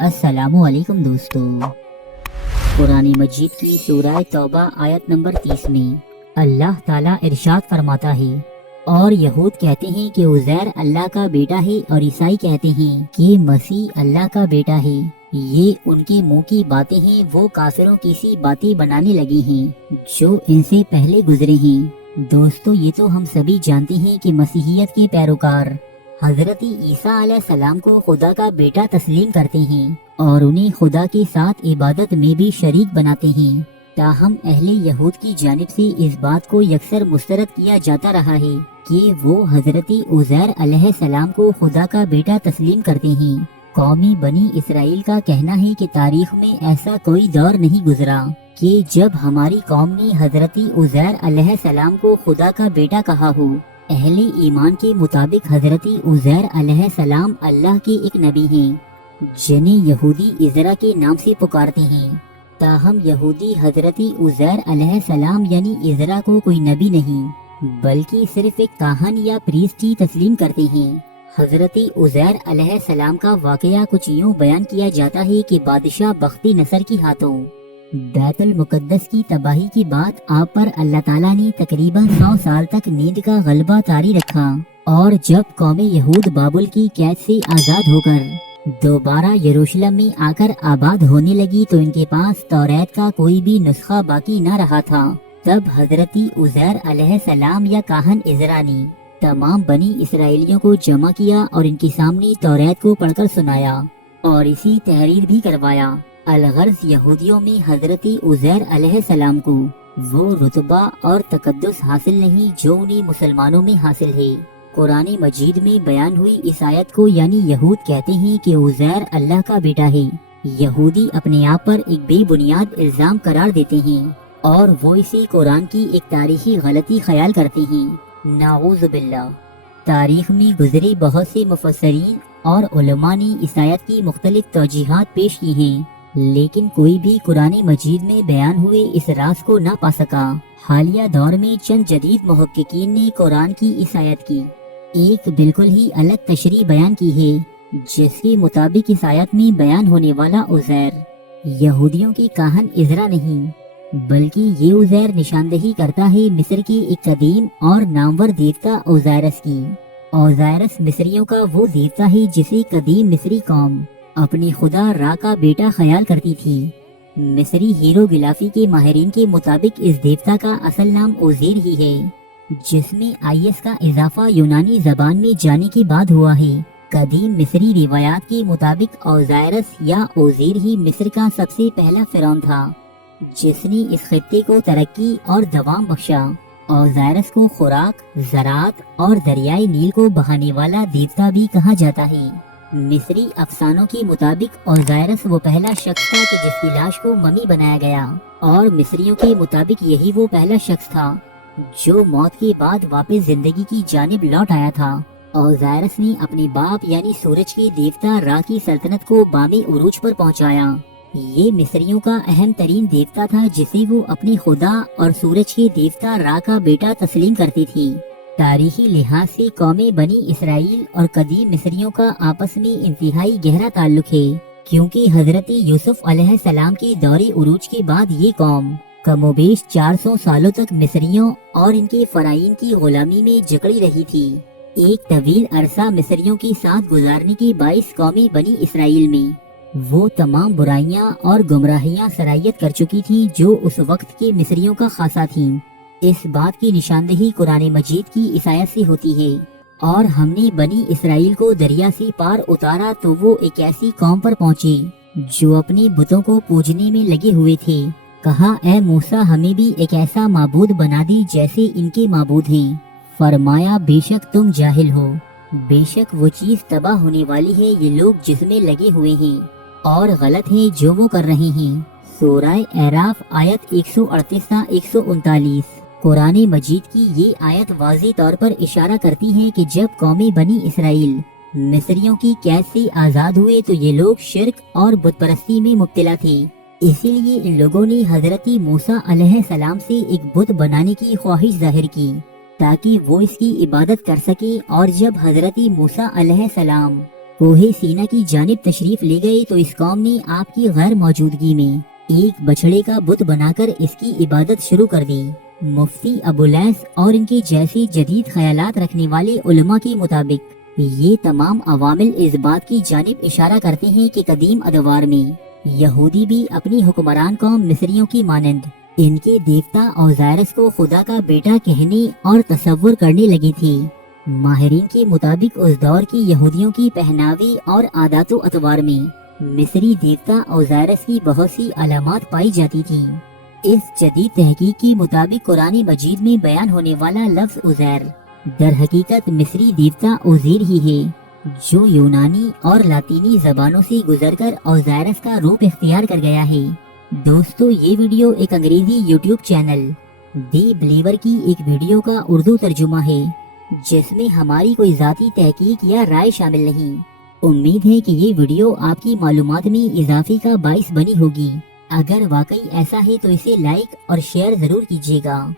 अस्सलामु अलैकुम दोस्तों। कुरान मजीद की सूरह तौबा आयत नंबर 30 में अल्लाह ताला इरशाद फरमाता है, और यहूद कहते हैं कि उज़ैर अल्लाह का बेटा है और ईसाई कहते हैं कि मसीह अल्लाह का बेटा है। ये उनके मुंह की बातें हैं, वो काफिरों की सी बातें बनाने लगे हैं जो इनसे पहले गुजरे हैं। दोस्तों, ये तो हम सभी जानते हैं कि मसीहियत के पैरोकार हजरत ईसा अलैहिस्सलाम को खुदा का बेटा तस्लीम करते हैं और उन्हें खुदा के साथ इबादत में भी शरीक बनाते हैं। ताहम अहले यहूद की जानिब से इस बात को यकसर मुस्तरद किया जाता रहा है कि वो हजरत उज़ैर अलैहिस्सलाम को खुदा का बेटा तस्लीम करते हैं। कौमी बनी इसराइल का कहना है कि तारीख में ऐसा कोई दौर नहीं गुजरा कि जब हमारी कौम ने हजरत उज़ैर अलैहिस्सलाम को खुदा का बेटा कहा हो। अहले ईमान के मुताबिक हजरत उज़ैर अलैहिस्सलाम अल्लाह के एक नबी हैं, जिन्हें यहूदी इज़रा के नाम से पुकारते हैं। ताहम यहूदी हजरत उज़ैर अलैहिस्सलाम यानी इज़रा को कोई नबी नहीं बल्कि सिर्फ एक काहन या प्रीस्ट ही तस्लीम करते हैं। हजरत उज़ैर अलैहिस्सलाम का वाकया कुछ यूँ बयान किया जाता है कि बादशाह बख्ती नसर के हाथों बैतुल मुकद्दस की तबाही के बाद आप पर अल्लाह ताला ने तकरीबन 100 साल तक नींद का गलबा तारी रखा, और जब कौम यहूद बाबुल की कैद से आजाद होकर दोबारा यरूशलेम में आकर आबाद होने लगी तो इनके पास तौरात का कोई भी नुस्खा बाकी न रहा था। तब हजरत उज़ैर अलैहिस्सलाम या काहन इज़रा ने तमाम बनी इसराइलियों को जमा किया और इनके सामने तौरात को पढ़कर सुनाया और इसी तहरीर भी करवाया। अलगर्ज यहूदियों में हजरत उज़ैर अलैहिस्सलाम को वो रुतबा और तकद्दुस हासिल नहीं जो उन्हें मुसलमानों में हासिल है। कुरान मजीद में बयान हुई इस आयत को यानी यहूद कहते हैं कि उज़ैर अल्लाह का बेटा है, यहूदी अपने आप पर एक बेबुनियाद इल्जाम करार देते हैं और वो इसे कुरान की एक तारीखी गलती ख्याल करते हैं। नाऊज़ बिल्लाह। तारीख में गुजरे बहुत से मुफस्सरीन और उलमा ने इस आयत की मुख्तलिफ तौजीहात पेश की हैं, लेकिन कोई भी कुरान मजीद में बयान हुए इस राज को ना पा सका। हालिया दौर में चंद जदीद मुहक्किकीन ने कुरान की इस आयत की एक बिल्कुल ही अलग तशरीह बयान की है, जिसके मुताबिक इस आयत में बयान होने वाला उज़ैर यहूदियों के काहन इज़रा नहीं बल्कि ये उज़ैर निशानदही करता है मिस्र के एक कदीम और नामवर देवता ओज़ायरस की। ओज़ायरस मिस्रियों का वो देवता है जिसे कदीम मिस्री कौम अपने खुदा रा का बेटा ख्याल करती थी। मिस्री हीरोगिलाफी के माहिरीन के मुताबिक इस देवता का असल नाम ओज़ीर ही है, जिसमें आईएस का इजाफा यूनानी जबान में जाने के बाद हुआ है। कदीम मिस्री रिवायात के मुताबिक ओज़ायरस या ओज़ीर ही मिस्र का सबसे पहला फिरौन था जिसने इस खित्ते को तरक्की और दवाम बख्शा। ओज़ायरस को खुराक, ज़राअत और दरियाई नील को बहाने वाला देवता भी कहा जाता है। मिस्री अफसानों के मुताबिक ओज़ायरस वो पहला शख्स था कि जिसकी लाश को ममी बनाया गया, और मिस्रियों के मुताबिक यही वो पहला शख्स था जो मौत के बाद वापस जिंदगी की जानिब लौट आया था। ओज़ायरस ने अपने बाप यानी सूरज के देवता रा की सल्तनत को बामे उरूज पर पहुंचाया। ये मिस्रियों का अहम तरीन देवता था जिसे वो अपने खुदा और सूरज के देवता रा का बेटा तस्लीम करती थी। तारीखी लिहाज से कौमे बनी इसराइल और कदीम मिस्रियों का आपस में इंतहाई गहरा ताल्लुक है, क्योंकि हजरत यूसुफ अलैहिस्सलाम के दौरे उरूज के बाद ये कौम कमोबेश 400 सालों तक मिस्रियों और इनके फराइन की गुलामी में जकड़ी रही थी। एक तवील अरसा मिस्रियों के साथ गुजारने के बाइस कौमे बनी इसराइल में वो तमाम बुराइयां और गुमराहियां सरायत कर चुकी थी जो उस वक्त के मिस्रियों का खासा थी। इस बात की निशानदही कुरान मजीद की इस आयत से होती है, और हमने बनी इसराइल को दरिया से पार उतारा तो वो एक ऐसी कौम पर पहुँचे जो अपने बुतों को पूजने में लगे हुए थे। कहा, ए मूसा, हमें भी एक ऐसा माबूद बना दी जैसे इनके माबूद हैं। फरमाया, बेशक तुम जाहिल हो, बेशक वो चीज तबाह होने वाली है ये लोग जिसमें लगे हुए हैं, और गलत है जो वो कर रहे हैं। सूरह एराफ आयत 138 ता 139। कुरान मजीद की ये आयत वाज़ेह तौर पर इशारा करती है कि जब कौमी बनी इसराइल मिस्रियों की कैद से आजाद हुए तो ये लोग शिर्क और बुत परस्ती में मुब्तला थे। इसीलिए इन लोगों ने हजरत मूसा अलैहिस्सलाम से एक बुत बनाने की ख्वाहिश जाहिर की ताकि वो इसकी इबादत कर सके। और जब हजरत मूसा अलैहिस्सलाम कोहे सीना की जानिब तशरीफ ले गए तो इस कौम ने आपकी गैर मौजूदगी में एक बछड़े का बुत बनाकर इसकी इबादत शुरू कर दी। मुफ्ती अबुलैस और इनके जैसे जदीद ख्यालात रखने वाले उलमा के मुताबिक ये तमाम अवामिल इस बात की जानिब इशारा करते हैं कि कदीम अदवार में यहूदी भी अपनी हुक्मरान कौम मिस्रियों की मानंद इनके देवता ओज़ारिस को खुदा का बेटा कहने और तसव्वुर करने लगे थे। माहिरीन के मुताबिक उस दौर की यहूदियों की पहनावे और आदातो अतवार में मिस्री देवता ओज़ारिस की बहुत सी अलामात पाई जाती थी। इस जदीद तहकीक के मुताबिक कुरान मजीद में बयान होने वाला लफ्ज़ उज़ैर दर हकीकत मिस्री देवता उज़ैर ही है, जो यूनानी और लातीनी जबानों से गुजरकर ओज़ारिस का रूप इख्तियार कर गया है। दोस्तों, ये वीडियो एक अंग्रेजी यूट्यूब चैनल दी बिलीवर की एक वीडियो का उर्दू तर्जुमा है, जिसमें हमारी कोई जाती तहकीक या राय शामिल नहीं। उम्मीद है कि ये वीडियो आपकी मालूमात में इजाफे का बाइस बनी होगी। अगर वाकई ऐसा है तो इसे लाइक और शेयर जरूर कीजिएगा।